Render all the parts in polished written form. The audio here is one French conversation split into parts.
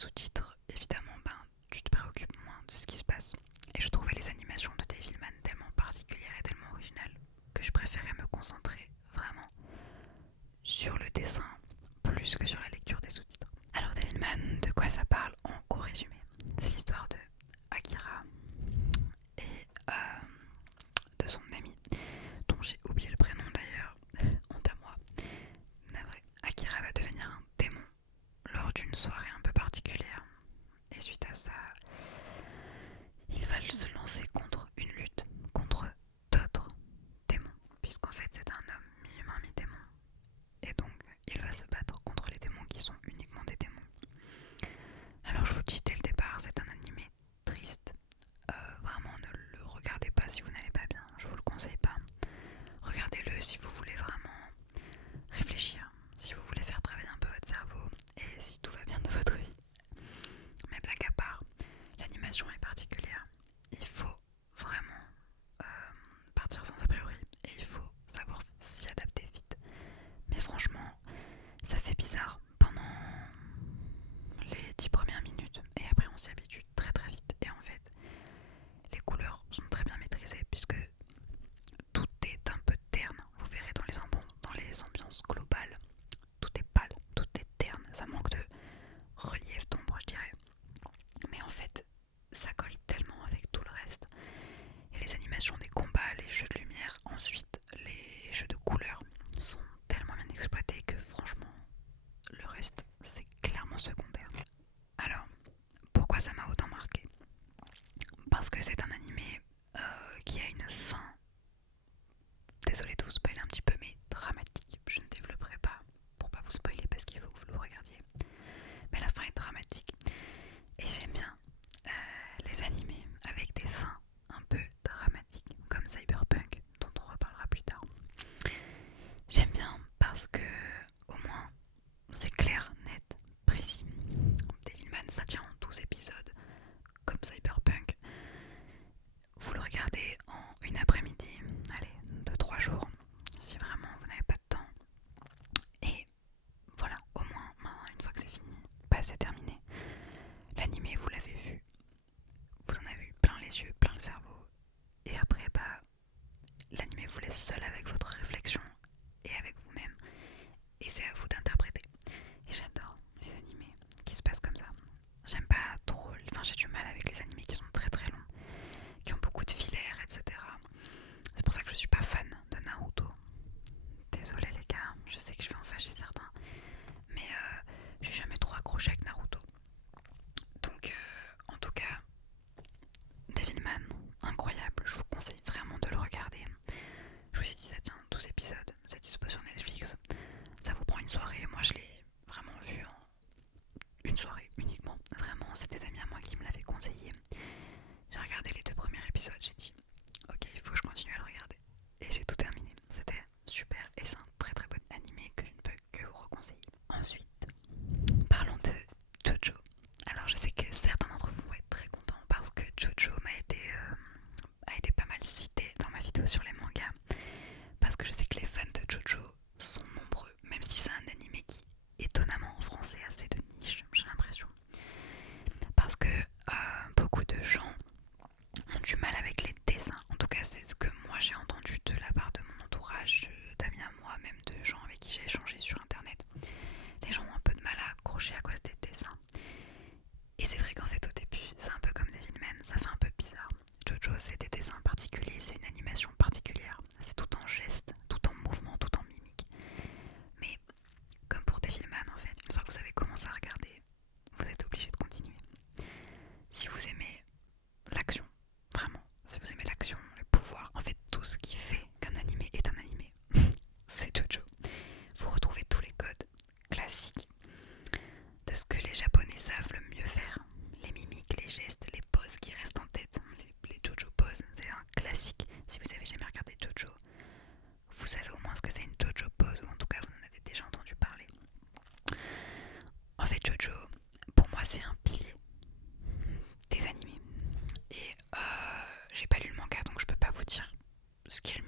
sous-titres, évidemment, tu te préoccupes moins de ce qui se passe. Et je trouvais les animations de Devilman tellement particulières et tellement originales que je préférais me concentrer vraiment sur le dessin plus que sur la lecture des sous-titres. Alors Devilman, de quoi ça parle en court résumé? C'est l'histoire de Akira et de son ami, dont j'ai oublié le prénom d'ailleurs, honte à moi. Navré. Akira va devenir un démon lors d'une soirée un peu particulière. Et suite à ça, il va se lancer contre une lutte contre d'autres démons, puisqu'en fait c'est un homme mi-humain, mi-démon. Et donc il va se battre contre les démons qui sont uniquement des démons. Alors je vous dis dès le départ, c'est un animé triste. Vraiment ne le regardez pas si vous n'allez pas bien, je vous le conseille pas. Regardez-le si vous voulez vraiment réfléchir, si vous voulez faire travailler un peu votre cerveau et si tout va bien dans votre vie. Mais blague à part, l'animation est particulière. Il faut vraiment partir sans a priori et il faut savoir s'y adapter vite. Mais franchement, ça fait bizarre pendant les 10 premières minutes et après on s'y habitue très très vite. Et en fait, les couleurs sont très bien maîtrisées puisque tout est un peu terne. Vous verrez dans les ambiances globales, tout est pâle, tout est terne. Ça manque de relief d'ombre, je dirais. Mais en fait, ça colle tellement avec tout le reste. Et les animations des combats, les jeux de lumière, ensuite les jeux de couleurs sont tellement bien exploités que franchement, le reste, c'est clairement secondaire. Alors, pourquoi ça m'a autant marqué? Parce que c'est un animé qui a une fin, désolé de vous spoiler un petit peu, mais dramatique. Je ne développerai pas pour pas vous spoiler parce qu'il faut que vous le regardiez. Mais la fin est dramatique. Et j'aime bien les animés avec des fins un peu dramatiques, comme Cyberpunk, dont on reparlera plus tard. J'aime bien parce que, au moins, c'est clair, net, précis. Devilman, ça tient en 12 épisodes, comme Cyberpunk. Vous le regardez en une après-midi, allez, 2-3 jours, si vraiment vous n'avez pas de temps. Et voilà, au moins, une fois que c'est fini, c'est terminé. L'animé, vous l'avez vu, vous en avez eu plein les yeux, plein le cerveau. Et après, l'animé vous laisse seul avec votre réflexion et avec vous-même. Et c'est à vous d'interpréter. Et j'adore les animés qui se passent comme ça. J'aime pas trop, j'ai du mal avec les animés qui sont très très longs, qui ont beaucoup de filaires, etc. C'est pour ça que je suis pas fan de Naruto. Désolée les gars, je sais que je vais en fâcher certains. Mais j'ai jamais trop accroché avec Naruto. Donc en tout cas, Devilman, incroyable, je vous conseille vraiment de le regarder. Je vous ai dit ça tient 12 épisodes, c'est dispo sur Netflix. Ça vous prend une soirée, moi je l'ai vraiment vu en une soirée uniquement. Vraiment, c'est des amis à moi qui me l'avaient conseillé. J'ai regardé les 2 premiers épisodes, j'ai dit ok, il faut que je continue à le regarder. Et j'ai tout terminé, c'était super et c'est un très très bon animé que je ne peux que vous reconseiller. Ensuite, parlons de Jojo. Alors je sais que certains d'entre vous vont être très contents parce que Jojo a été pas mal cité dans ma vidéo sur les mangas. Parce que je sais que les fans de Jojo sont nombreux, même si c'est un animé qui, étonnamment en français, est assez de niche, j'ai l'impression. Parce que beaucoup de gens ont du mal avec les dessins. En tout cas, c'est ce que moi j'ai entendu de la part de mon entourage, d'amis à moi, même de gens avec qui j'ai échangé sur internet. Les gens ont un peu de mal à accrocher à cause des dessins. Et c'est vrai qu'en fait, au début, c'est un peu comme Devilman, ça fait un peu bizarre. Jojo, c'est des dessins particuliers, c'est une animation particulière. C'est tout en gestes, tout en mouvement, tout en mimique. Mais comme pour Devilman, en fait, une fois que vous avez commencé à regarder, vous êtes obligé de continuer. Si vous aimez l'action, vraiment, si vous aimez l'action, le pouvoir, en fait tout ce qui fait qu'un animé est un animé, c'est Jojo. Vous retrouvez tous les codes classiques de ce que les japonais savent le mieux faire. Les mimiques, les gestes, les poses qui restent en tête, les Jojo poses, c'est un classique. Si vous avez jamais regardé Jojo, vous savez au moins ce que c'est une Jojo pose, ou en tout cas vous en avez déjà entendu parler. En fait Jojo, pour moi c'est un pilier des animés. Et j'ai pas lu le manga donc je peux pas vous dire ce qui est le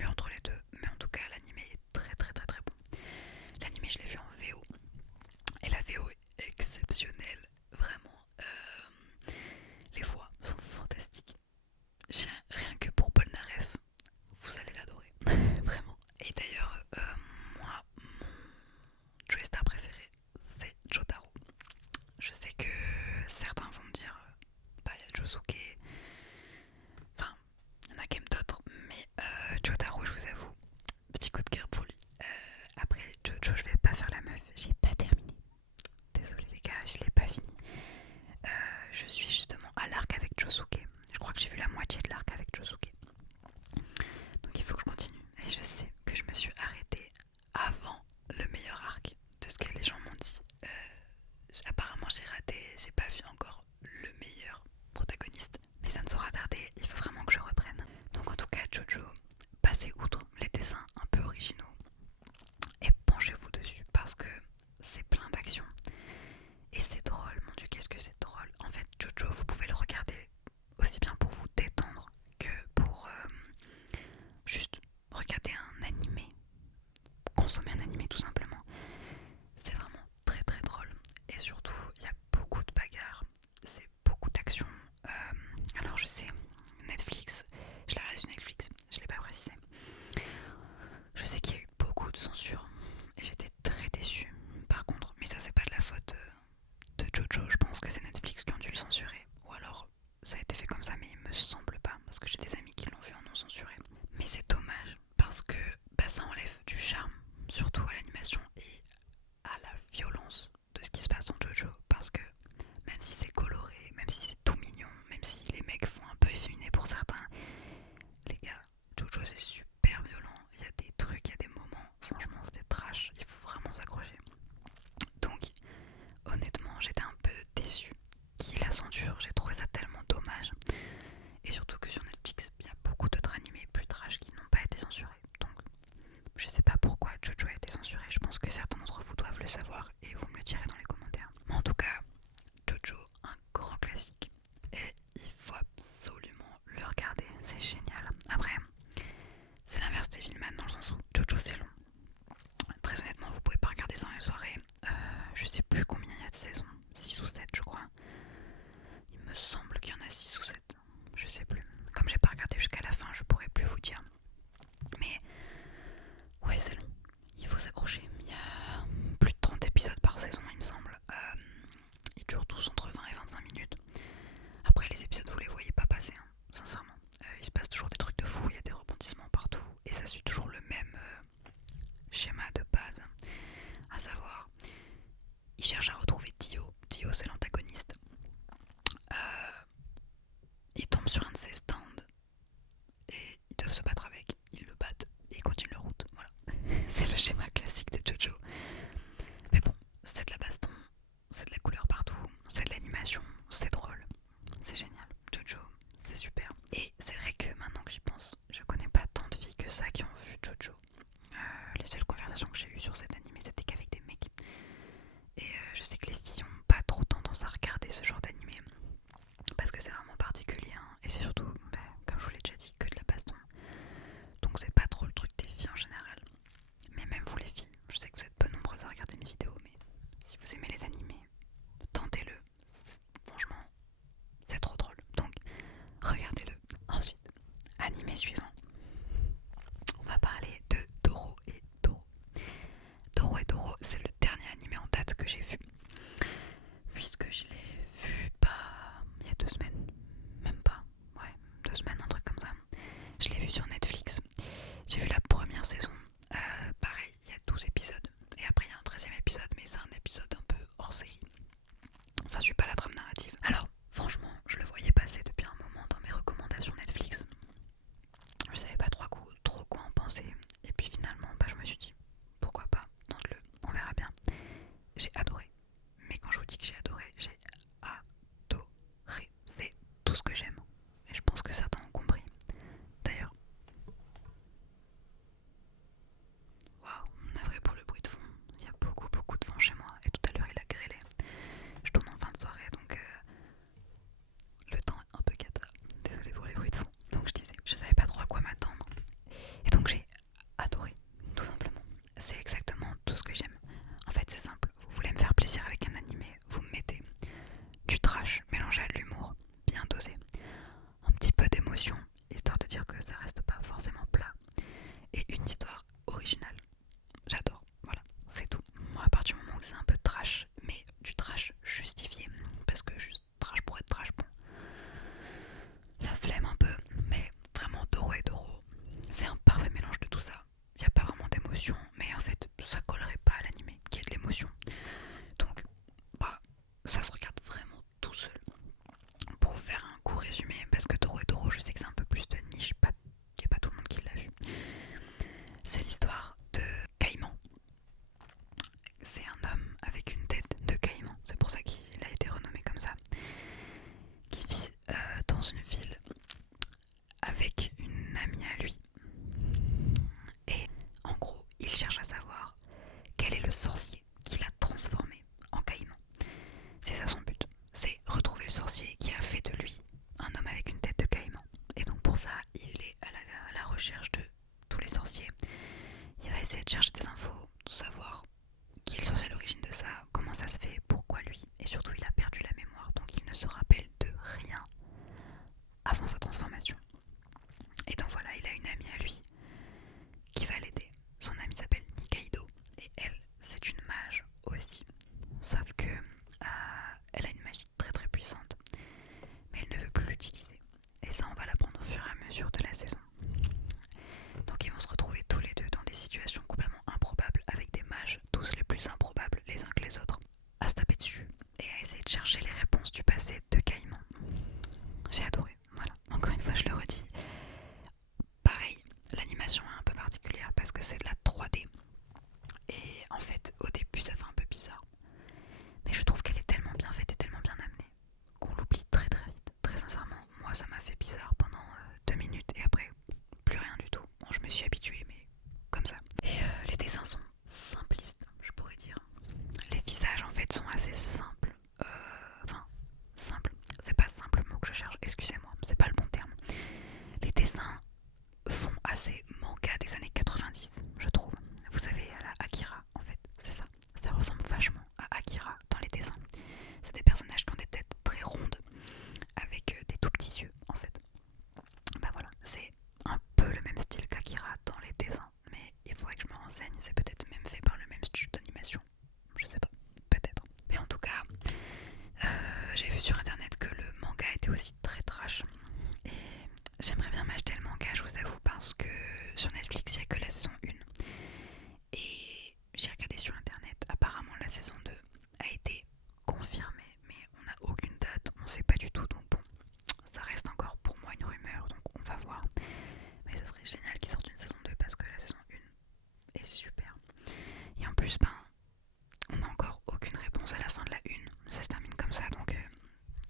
ça enlève du charme, surtout à l'animation et à la violence de ce qui se passe dans JoJo, parce que même si c'est coloré, même si c'est tout mignon, même si les mecs font un peu efféminé pour certains, les gars, JoJo c'est super violent, il y a des trucs, il y a des moments, franchement c'était trash, il faut vraiment s'accrocher. Donc honnêtement j'étais un peu déçue qu'il la censure, j'ai trouvé ça tellement dommage. Et surtout que sur Netflix, il y a beaucoup d'autres animés plus trash qui n'ont pas été censurés. Donc je sais pas pourquoi JoJo a été censuré, je pense que certains d'entre vous doivent le savoir et vous me le direz dans les commentaires. Mais en tout cas, JoJo, un grand classique. Et il faut absolument le regarder, c'est génial. Après, c'est l'inverse de Devilman dans le sens où JoJo c'est long. Très honnêtement, vous pouvez pas regarder ça en une soirée. Je sais plus combien il y a de saisons, 6 ou 7 je crois. Il me semble qu'il y en a 6 ou 7, je sais plus. Comme j'ai pas regardé jusqu'à la fin, je pourrais plus vous dire. Mais ouais, c'est long. Il faut s'accrocher. Il y a plus de 30 épisodes par saison, il me semble. Ils durent tous entre 20 et 25 minutes. Après, les épisodes, vous les voyez pas passer, hein, sincèrement. Il se passe toujours des trucs de fou, il y a des rebondissements partout. Et ça suit toujours le même schéma de base. À savoir, ils cherchent à retrouver Dio. Dio, c'est l'antagoniste. Ils tombent sur un de ses stands et ils doivent se battre avec. Ils le battent et ils continuent leur route. Voilà. C'est le schéma classique de JoJo. Mais bon, c'est de la baston, c'est de la couleur partout, c'est de l'animation, c'est drôle, c'est génial. JoJo, c'est super. Et c'est vrai que maintenant que j'y pense, je connais pas tant de filles que ça qui ont vu JoJo. Les seules conversations que j'ai eues sur cet animé, c'était qu'avec des mecs. Et je sais que les filles ont pas trop tendance à regarder ce genre d'animé parce que c'est vraiment particulier, hein. Et c'est surtout, comme je vous l'ai déjà dit, que de la baston. Donc c'est pas trop le truc des filles en général. Mais même vous les filles, je sais que vous êtes peu nombreuses à regarder mes vidéos, mais si vous aimez les animés, tentez-le. Franchement, c'est trop drôle. Donc regardez-le. Ensuite, animé suivant. On va parler de Doro et Doro. Doro et Doro, c'est le dernier animé en date que j'ai vu. Puisque je l'ai vu il y a 2 semaines. Même pas. Ouais, 2 semaines, un truc comme ça. Je l'ai vu sur Netflix. J'ai vu la première saison. Pareil, il y a 12 épisodes. Et après, il y a un 13e épisode, mais c'est un épisode un peu hors série. Ça suit pas la trame narrative. Alors, franchement, je le voyais passer depuis un moment dans mes recommandations Netflix. Je savais pas trop quoi en penser. Et puis finalement, je me suis dit, pourquoi pas, tente-le, on verra bien. J'ai adoré. Mais quand je vous dis que j'ai adoré, j'ai adoré. C'est tout ce que j'aime. Et je pense que certains ont compris. D'ailleurs, waouh, navré pour le bruit de fond. Il y a beaucoup de vent chez moi. Et tout à l'heure, il a grêlé. Je tourne en fin de soirée, donc le temps est un peu cata. Désolée pour les bruits de fond. Donc je disais, je savais pas trop à quoi m'attendre. Et donc j'ai adoré, tout simplement. C'est exactement tout ce que j'aime. En fait, c'est simple. Vous voulez me faire plaisir avec un animé, vous me mettez du trash mélangé à de l'humour, bien dosé. Un petit peu d'émotion, histoire de dire que ça reste pas forcément plat. Et une histoire originale. J'adore, voilà, c'est tout. Moi, à partir du moment où c'est un peu trash, mais du trash justifié, parce que juste trash pour être trash, bon, la flemme un peu, mais vraiment Doro et Doro, c'est un parfait mélange de tout ça. Il n'y a pas vraiment d'émotion, mais en fait, ça collerait pas à l'animé, qui est de l'émotion. Donc, ça se regarde vraiment tout seul. Pour vous faire un court résumé, parce que Doro et Doro, je sais que c'est un peu plus de niche, il n'y a pas tout le monde qui l'a vu. C'est l'histoire de Caïman. C'est un homme avec une tête de caïman, c'est pour ça qu'il a été renommé comme ça, qui vit dans une ville avec une amie à lui. Et en gros, il cherche à savoir quel est le sorcier qui l'a transformé en caïman. C'est ça son but, c'est retrouver le sorcier qui a fait de lui un homme avec une tête de caïman. Et donc pour ça, il est à la recherche de tous les sorciers. Il va essayer de chercher des infos, de savoir qui est le sorcier à l'origine de ça, comment ça se fait, pourquoi lui, et surtout il a perdu la mémoire, donc il ne se rappelle de rien avant sa transformation. Et donc voilà, il a une amie à lui qui va l'aider. Son amie s'appelle Nikaido, et elle, c'est une mage aussi. Sauf que elle a une magie très très puissante, mais elle ne veut plus l'utiliser. Et ça, on va l'apprendre au fur et à mesure de la saison. Donc ils vont se retrouver tous les deux dans des situations suis habituée, mais comme ça. Et les dessins sont simplistes, je pourrais dire. Les visages en fait sont assez simples. Enfin, simples. C'est pas simple le mot que je cherche, excusez-moi, c'est pas le bon terme. Les dessins font assez manga des années 90, je trouve. Vous savez, à la Akira, en fait, c'est ça. Ça ressemble vachement à Akira dans les dessins. C'est des personnages qui ont des têtes très rondes, avec des tout petits yeux, en fait. Bah voilà, c'est un peu le même style qu'Akira dans les dessins, mais il faudrait que je me renseigne, c'est peut-être même fait par le même studio d'animation. Je sais pas, peut-être. Mais en tout cas, j'ai vu sur internet que le manga était aussi très trash. Et j'aimerais bien m'acheter le manga, je vous avoue, parce que sur Netflix, il n'y a que la saison 1. Et j'ai regardé sur internet, apparemment la saison 2 a été confirmée, mais on n'a aucune date, on sait pas du tout, donc bon, ça reste encore pour moi une rumeur, donc on va voir. Mais ce serait génial qu'ils sortent une saison 2 parce que la saison 1 est super. Et en plus, on n'a encore aucune réponse à la fin de la 1, ça se termine comme ça, donc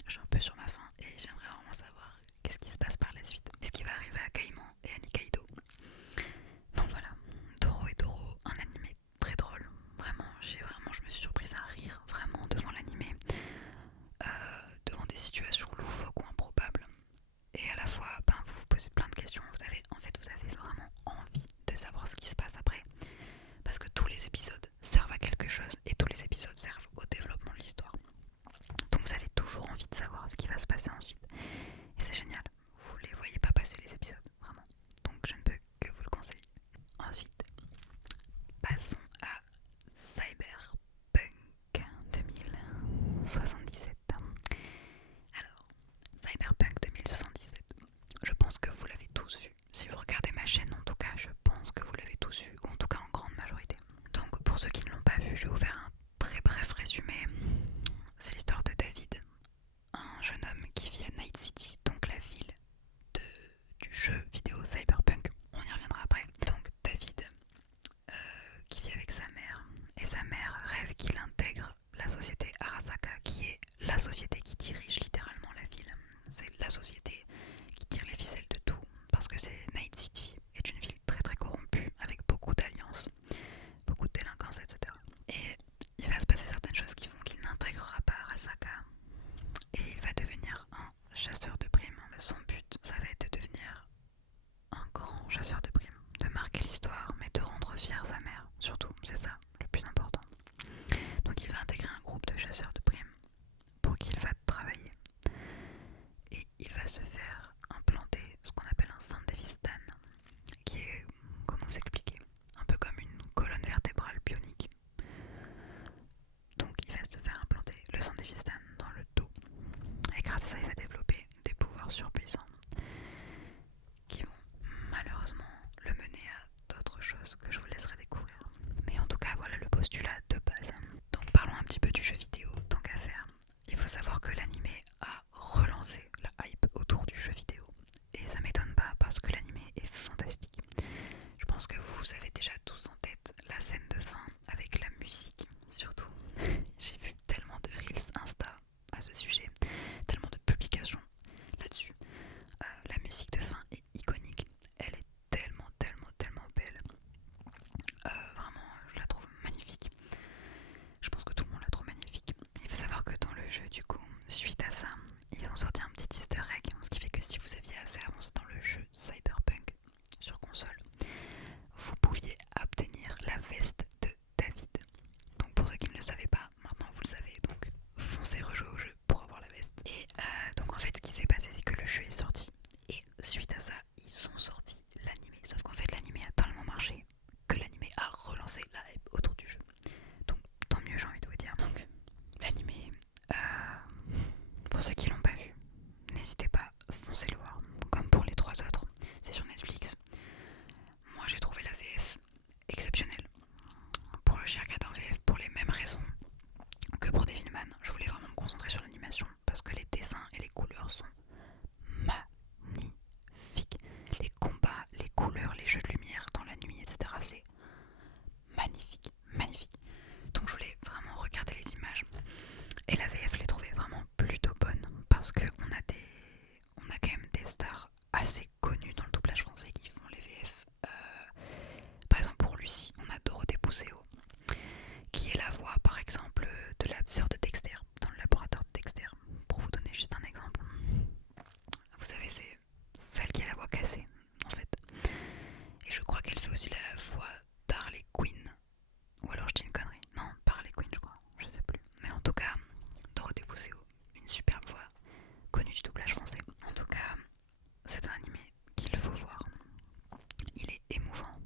je suis un peu sur ma faim et j'aimerais vraiment savoir qu'est-ce qui se passe par la suite. Est-ce qu'il va arriver à Caïman et à Nikaido? Donc voilà, Doro et Doro, un animé très drôle. Vraiment, je me suis surprise à rire vraiment devant l'animé, devant des situations loufoques ou improbables. Et à la fois, vous vous posez plein de questions. Vous avez vraiment envie de savoir ce qui se passe après, parce que tous les épisodes servent à quelque chose et tous les épisodes servent au développement de l'histoire. Donc vous avez toujours envie de savoir ce qui va se passer ensuite. Et c'est génial. Vous les voyez pas passer les épisodes, vraiment. Donc je ne peux que vous le conseiller. Ensuite, passons à Cyberpunk 2077. Alors, Cyberpunk 2077, je pense que vous l'avez tous vu. Si vous regardez ma chaîne, en tout cas, je pense que vous l'avez tous vu, ou en tout cas en grande majorité. Donc pour ceux qui ne l'ont pas vu, je vais vous faire un très bref résumé. C'est l'histoire de David, un jeune homme qui vit à Night City, donc la ville du jeu vidéo Cyberpunk. On y reviendra après. Donc David qui vit avec sa mère, et sa mère rêve qu'il intègre la société Arasaka, qui est la société qui dirige littéralement la ville. C'est la société qui tire les ficelles de tout, parce que Night City est une ville très très corrompue, avec beaucoup d'alliances, beaucoup de délinquance, etc. Et il va se passer certaines choses qui font qu'il n'intégrera pas Arasaka, et il va devenir un chasseur de primes. Son but, ça va être de devenir un grand chasseur de primes, de marquer l'histoire, mais de rendre fière sa mère, surtout, c'est ça le plus important. Donc il va intégrer un groupe de chasseurs de primes pour qui il va travailler. Et il va se faire implanter ce qu'on appelle un Sandevistan, qui est, comment vous expliquer, un peu comme une colonne vertébrale bionique. Donc il va se faire implanter le Sandevistan dans le dos. Et grâce à ça, il va développer des pouvoirs surpuissants qui vont malheureusement le mener à d'autres choses que je vous laisserai découvrir. Mais en tout cas, voilà, aussi la voix d'Harley Quinn. Ou alors je dis une connerie. Non, pas Harley Quinn je crois, je sais plus. Mais en tout cas, Dorothée Pousseau, une superbe voix, connue du doublage français. En tout cas, c'est un animé qu'il faut voir. Il est émouvant.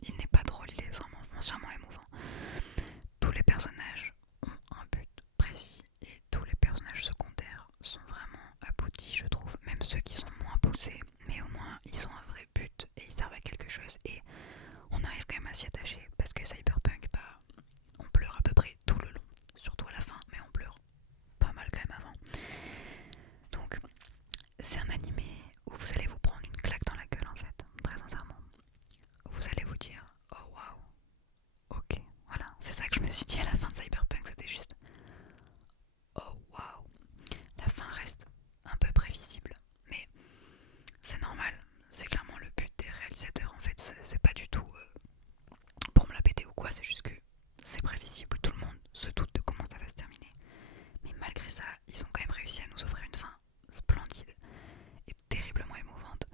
Il n'est pas drôle, il est vraiment foncièrement émouvant. Tous les personnages ont un but précis et tous les personnages secondaires sont vraiment aboutis, je trouve. Même ceux qui sont moins poussés, mais au moins ils ont un vrai but et ils servent à quelque chose. Et on arrive quand même à s'y attacher parce que Cyberpunk, bah, on pleure à peu près tout le long, surtout à la fin, mais on pleure pas mal quand même avant. Donc, c'est un animé où vous allez vous prendre une claque dans la gueule en fait, très sincèrement. Vous allez vous dire, oh waouh, ok, voilà, c'est ça que je me suis dit à la fin de Cyberpunk, c'était juste, oh waouh, la fin reste un peu prévisible, mais c'est normal, c'est clairement le but des réalisateurs en fait, c'est pas du tout pour me la péter ou quoi, c'est juste que c'est prévisible, tout le monde se doute de comment ça va se terminer, mais malgré ça, ils ont quand même réussi à nous offrir une fin splendide et terriblement émouvante.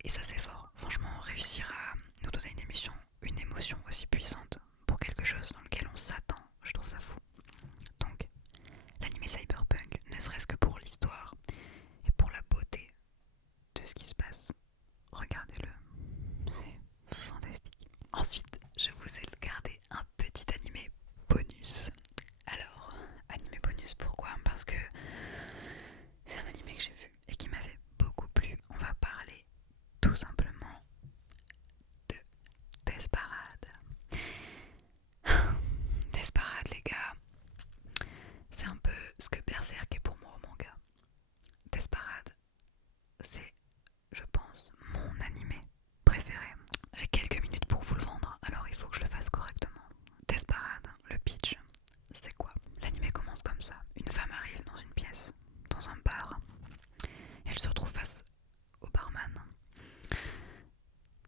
Et ça c'est fort, franchement, réussir à nous donner une émotion aussi puissante pour quelque chose dans lequel on s'attend, je trouve ça fou. Donc, l'anime Cyberpunk, ne serait-ce que pour l'histoire et pour la beauté de ce qui se passe, regardez-le, c'est fantastique. Ensuite, je vous ai gardé un petit animé bonus. Alors, animé bonus pourquoi? Parce que c'est un animé que j'ai vu et qui m'avait beaucoup plu. On va parler tout simplement de Desperate. Desperate les gars, c'est un peu ce que Berserk est pour moi au manga. Desperate, c'est, je pense, mon animé préféré. J'ai quelques minutes pour vous le vendre, alors il faut que je le fasse correctement. Desperate, le pitch, c'est quoi? L'animé commence comme ça. Une femme arrive dans une pièce, dans un bar. Elle se retrouve face au barman.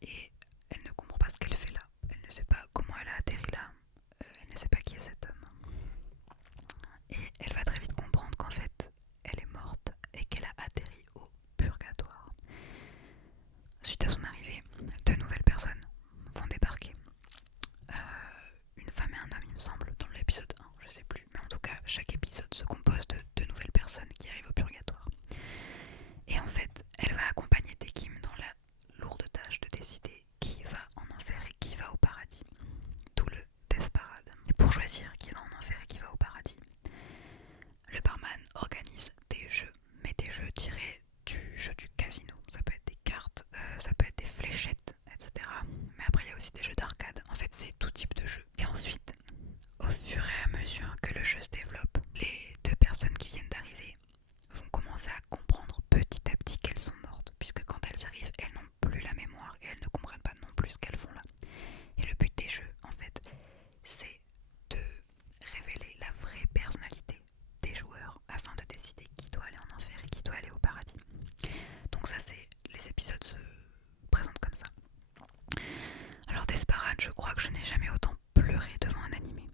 Et elle ne comprend pas ce qu'elle fait là. Elle ne sait pas comment elle a atterri là. Elle ne sait pas qui est cet homme. Et elle va très vite comprendre qu'en fait, elle est morte et qu'elle a atterri au purgatoire. Suite à son arrivée, deux nouvelles personnes vont débarquer. Une femme et un homme, il me semble, dans l'épisode 1, je sais plus. Mais en tout cas, chaque épisode se compose de deux nouvelles personnes qui arrivent au purgatoire. Et en fait, elle va accompagner Tekim dans la lourde tâche de décider qui va en enfer et qui va au paradis. Tout le Death Parade. Et pour choisir qui va en enfer et qui va au paradis, le barman organise des jeux, mais des jeux tirés du jeu du casino. Ça peut être des cartes, ça peut être des fléchettes, etc. Mais après il y a aussi des jeux d'arcade. En fait c'est tout type de jeu. Et ensuite, au fur et à mesure que le jeu se développe, les deux personnes qui viennent d'arriver vont commencer à comprendre petit à petit qu'elles sont mortes, puisque quand elles arrivent, elles n'ont plus la mémoire et elles ne comprennent pas non plus ce qu'elles font là. Et le but des jeux, en fait, c'est de révéler la vraie personnalité des joueurs afin de décider qui doit aller en enfer et qui doit aller au paradis. Donc ça, c'est les épisodes se présentent comme ça. Alors Desperate, je crois que je n'ai jamais autant pleuré devant un animé.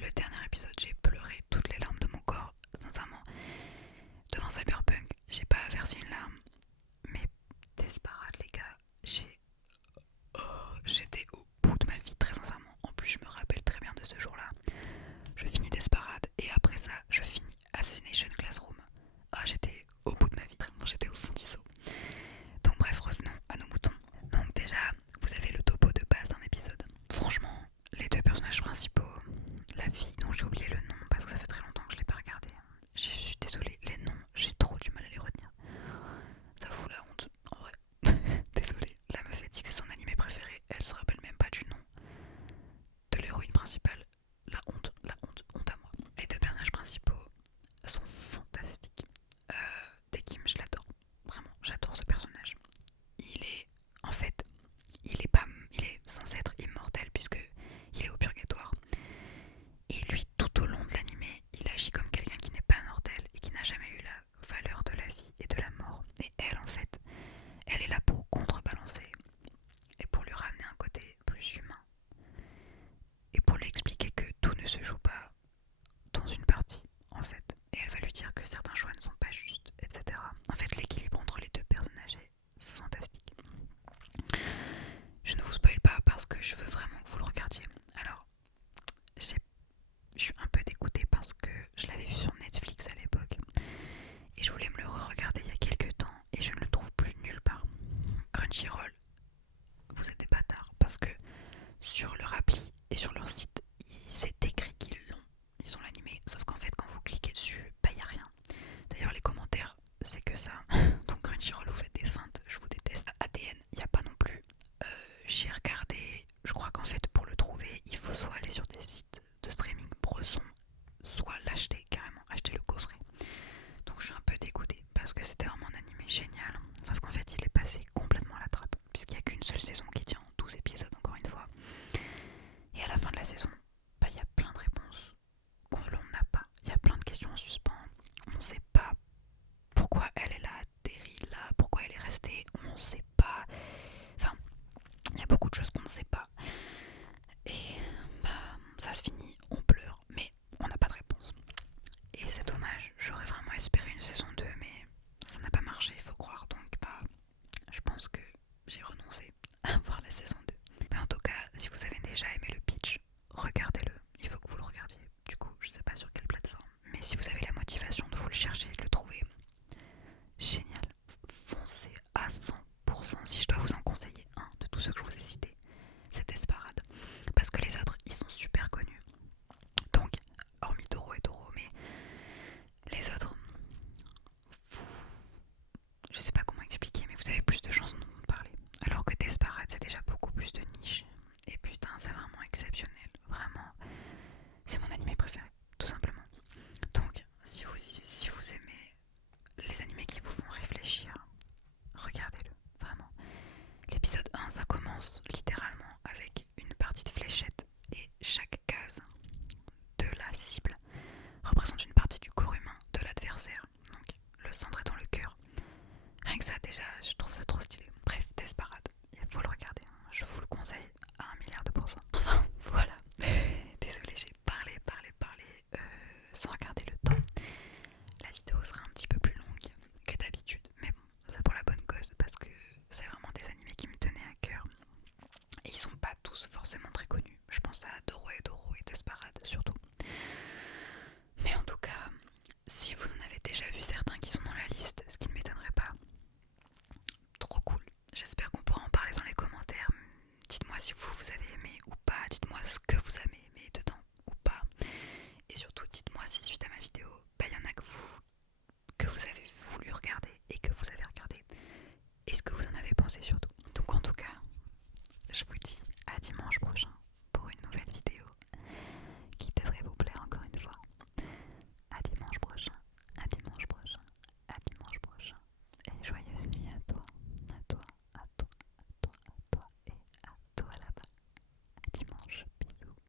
Le dernier épisode, j'ai pleuré toutes les larmes de mon corps, sincèrement. Devant Cyberpunk, j'ai pas versé une larme, mais Desperate les gars, j'étais au bout de ma vie, très sincèrement. En plus, je me rappelle très bien de ce jour-là. Je finis Desperate et après ça, je finis Assassination Classroom. Ah, j'étais au bout de ma vie, vraiment, j'étais au fond du seau. Donc bref, revenons à nos moutons. Donc déjà, vous avez le topo de base d'un épisode. Franchement, les deux personnages principaux, la fille dont j'ai oublié le nom parce que ça fait très longtemps que je l'ai pas regardé. Je suis désolée, les noms, j'ai trop du mal à les retenir. Ça fout la honte, en vrai. Désolée, la meuf a dit que c'est son animé préféré, elle se rappelle même pas du nom de l'héroïne principale. La honte à moi. Les deux personnages principaux sont fantastiques. Tekim, je l'adore. Vraiment, j'adore ce personnage. Il est, en fait, que je veux vraiment que vous le regardiez. Alors, je suis un peu dégoûtée parce que je l'avais vu sur Netflix à l'époque et je voulais me le re-regarder il y a quelques temps et je ne le trouve plus nulle part. Crunchyroll, vous êtes des bâtards parce que sur leur appli et sur leur site, c'est écrit qu'ils l'ont, ils ont l'animé, sauf qu'en fait quand vous cliquez dessus, bah y a rien. D'ailleurs les commentaires, c'est que ça. Donc Crunchyroll, vous faites des feintes, je vous déteste. ADN, il n'y a pas non plus. J'ai regardé, je crois qu'en fait pour le trouver, il faut soit aller sur des sites de streaming bresson, soit l'acheter carrément, acheter le coffret. Donc je suis un peu dégoûtée parce que c'était vraiment un animé génial. Sauf qu'en fait il est passé complètement à la trappe, puisqu'il n'y a qu'une seule saison qui tient en 12 épisodes encore une fois. Et à la fin de la saison, bah, y a plein de réponses qu'on n'a pas. Il y a plein de questions en suspens. On ne sait pas pourquoi elle a atterri là, pourquoi elle est restée, on ne sait pas. Enfin, il y a beaucoup de choses qu'on ne sait pas. Et bah, ça se finit, on pleure, mais on n'a pas de réponse. Et c'est dommage, j'aurais vraiment espéré une saison 2, mais ça n'a pas marché, il faut croire. Donc bah, je pense que j'ai renoncé à voir la saison 2. Mais en tout cas, si vous avez déjà aimé le pitch, regardez-le. Il faut que vous le regardiez. Du coup, je sais pas sur quelle plateforme. Mais si vous avez la motivation de vous le chercher et de le trouver, génial. Foncez à 100%. Si je dois vous en conseiller un de tous ceux que je vous ai cités, c'est Desparade. Parce que les autres, ils sont super connus. Donc, hormis Doro et Doro, mais les autres, vous... je sais pas comment expliquer, mais vous avez plus de chances d'en parler. Alors que Desparade, c'est déjà beaucoup plus de niche. Et putain, c'est vraiment exceptionnel. Vraiment, c'est mon animé préféré, tout simplement. Donc, si vous aimez les animés qui vous font réfléchir, regardez-le, vraiment. L'épisode 1, ça commence littéralement avec une partie de fléchettes et chaque case de la cible représente une partie du corps humain de l'adversaire. Donc, le centre étant le cœur. Rien que ça, déjà, je trouve ça trop stylé. Bref, Desparade, il faut le regarder. Je vous le conseille à 1 milliard de %. Enfin, voilà. Désolée, j'ai parlé sans regarder le temps. La vidéo sera un petit peu plus longue que d'habitude, mais bon, c'est pour la bonne cause parce que c'est vraiment des animés qui me tenaient à cœur. Et ils sont pas tous forcément très connus. Je pense à Doro et Desparade surtout. Mais en tout cas, si vous en avez déjà vu certains qui sont dans la liste, ce qui ne m'étonnerait pas, trop cool. J'espère qu'on pourra en parler dans les commentaires. Dites-moi si vous avez